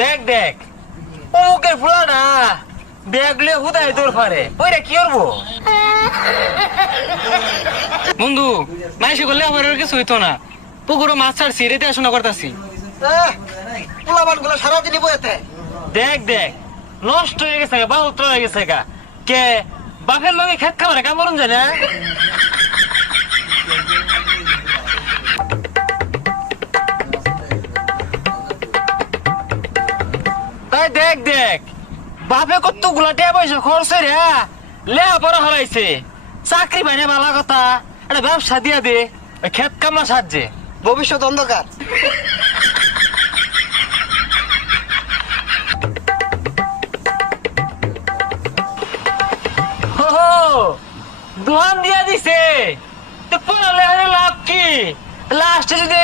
দেখ দেখ অমুকের ফুলাটা দেখলে হুদায় তোর পারে ওইটা কি করবো বন্ধু মাইসে করলে আমার আর কিছু হইতো না পুকুরো মাছ ছাড়ছি রেতে শোনা করতেছি পোলাবান গুলো সারাদিনই বইতে। দেখ দেখ নষ্ট হয়ে গেছে গা বহুত হয়ে গেছে গা কে বাপের লগে খেত খাওয়ারে কামড়ন যায় না তাই দেখ দেখ বাপে কত গুলা টাকা পয়সা খরচ রে লেহা পড়া হলাইছে চাকরি পাইনে ভালো কথা একটা ব্যবসা দিয়া দে ওই খেত কামলা সাহায্যে ভবিষ্যৎ অন্ধকার। দোয়ান দিয়া দিছে তো পড়ালে লাভ কি লাস্টে যদি